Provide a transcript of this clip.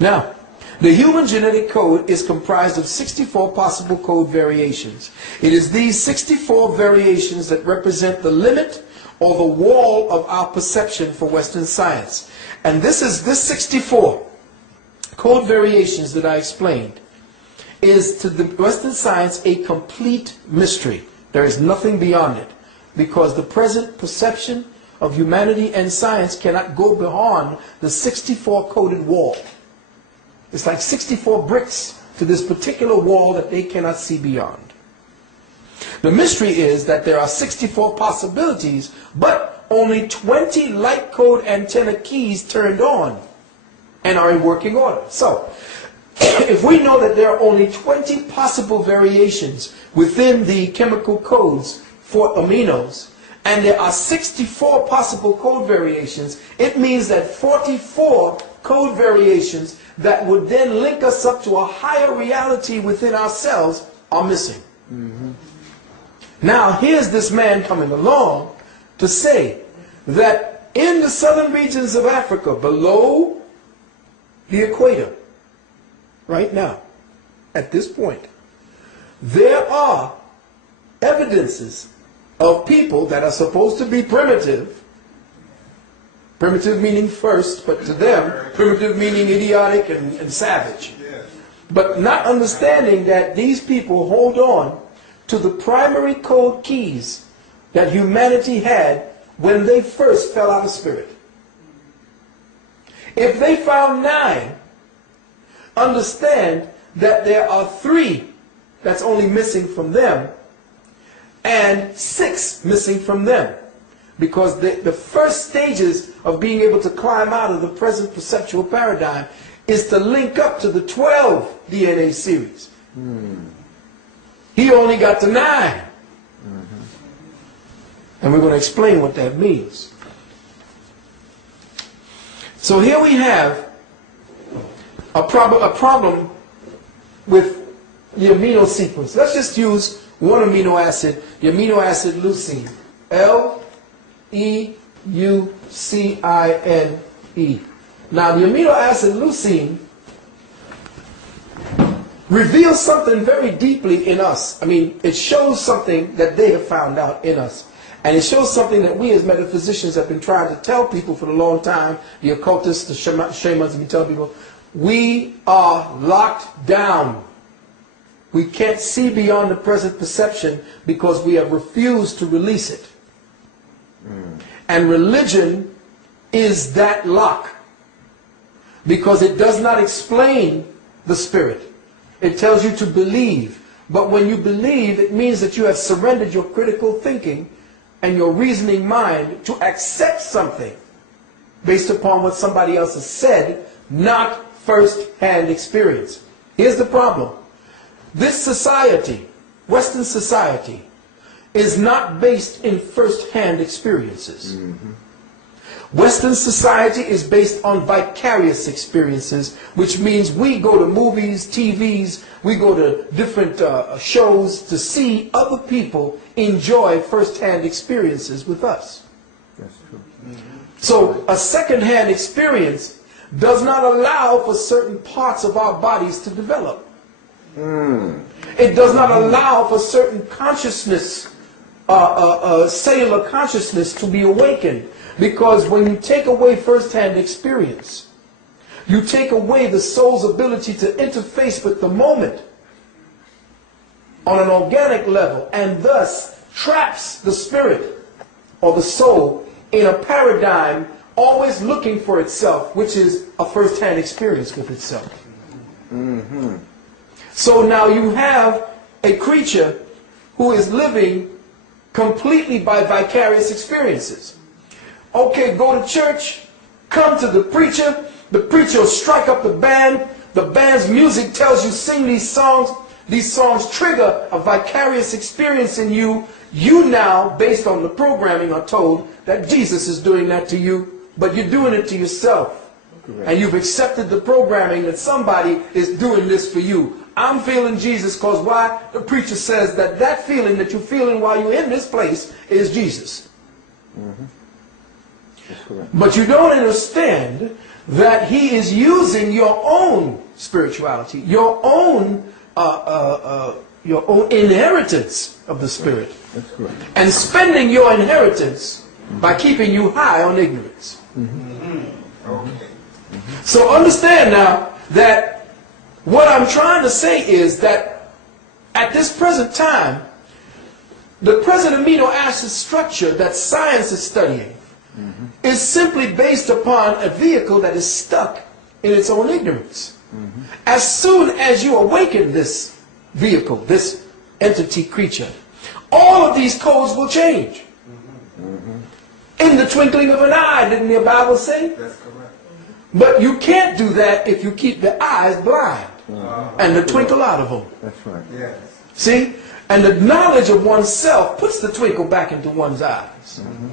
Now, the human genetic code is comprised of 64 possible code variations. It is these 64 variations that represent the limit or the wall of our perception for Western science. And this 64 code variations that I explained is to the Western science a complete mystery. There is nothing beyond it, because the present perception of humanity and science cannot go beyond the 64 coded wall. It's like 64 bricks to this particular wall that they cannot see beyond. The mystery is that there are 64 possibilities, but only 20 light code antenna keys turned on and are in working order. So, if we know that there are only 20 possible variations within the chemical codes for aminos, and there are 64 possible code variations, it means that 44 code variations that would then link us up to a higher reality within ourselves are missing. Now, here's this man coming along to say that in the southern regions of Africa, below the equator, right now, at this point, there are evidences of people that are supposed to be primitive. Primitive meaning first, but to them, primitive meaning idiotic and savage. But not understanding that these people hold on to the primary code keys that humanity had when they first fell out of spirit. If they found 9, understand that there are 3 that's only missing from them, and 6 missing from them. Because the first stages of being able to climb out of the present perceptual paradigm is to link up to the 12 DNA series. He only got to 9. And we're going to explain what that means. So here we have a problem with the amino sequence. Let's just use one amino acid, the amino acid leucine. L-E-U-C-I-N-E. Now, the amino acid leucine reveals something very deeply in us. I mean, it shows something that they have found out in us. And it shows something that we as metaphysicians have been trying to tell people for a long time, the occultists, the shamans have been telling people, we are locked down. We can't see beyond the present perception because we have refused to release it. And religion is that lock, because it does not explain the spirit. It tells you to believe. But when you believe, it means that you have surrendered your critical thinking and your reasoning mind to accept something based upon what somebody else has said, not first-hand experience. Here's the problem. This society, Western society, is not based in first-hand experiences. Western society is based on vicarious experiences, which means we go to movies, TVs, we go to different shows to see other people enjoy first-hand experiences with us. That's true. So a second-hand experience does not allow for certain parts of our bodies to develop. It does not allow for certain consciousness, cellular consciousness to be awakened. Because when you take away first-hand experience, you take away the soul's ability to interface with the moment on an organic level, and thus traps the spirit or the soul in a paradigm always looking for itself, which is a first-hand experience with itself. So now you have a creature who is living completely by vicarious experiences. Okay, go to church, come to the preacher will strike up the band's music tells you sing these songs trigger a vicarious experience in you. You now, based on the programming, are told that Jesus is doing that to you, but you're doing it to yourself. Correct. And you've accepted the programming that somebody is doing this for you. I'm feeling Jesus because why? The preacher says that that feeling that you're feeling while you're in this place is Jesus. But you don't understand that he is using your own spirituality, your own inheritance of the Spirit. That's correct. And spending your inheritance by keeping you high on ignorance. So understand now that what I'm trying to say is that at this present time, the present amino acid structure that science is studying is simply based upon a vehicle that is stuck in its own ignorance. As soon as you awaken this vehicle, this entity creature, all of these codes will change. In the twinkling of an eye, didn't the Bible say? That's correct. But you can't do that if you keep the eyes blind and the twinkle out of them. That's right. Yes. See? And the knowledge of oneself puts the twinkle back into one's eyes.